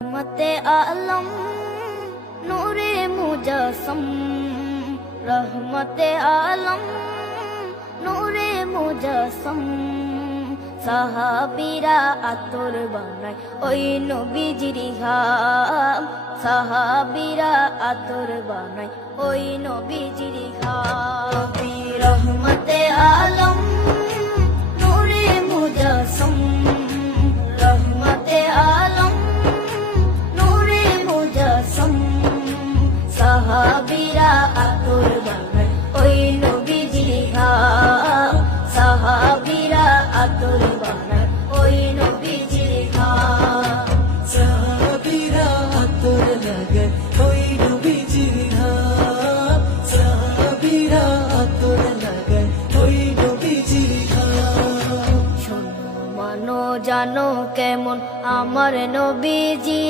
रहमते आलम नूरे मुजस्सम, रहमते आलम नूरे मुजस्सम। সাহাবীরা আতর বানায় ওই নবীজির ঘাম, সাহাবীরা আতর বানায় ওই নবীজির ঘাম। রহমতে আলম নূরে মুজস্সম, রহমতে আলম নূরে মুজস্সম। সাহাবীরা আতর বানায় ওই নবীজির ঘাম, সাহাবীরা আতর বানায় ওই নবীজির ঘাম। সাহাবীরা আতর লাগায় ওই নবীজির ঘাম, সাহাবীরা আতর লাগায় ওই নবীজির ঘাম। শোনো মানো জানো কেমন আমার নবীজি,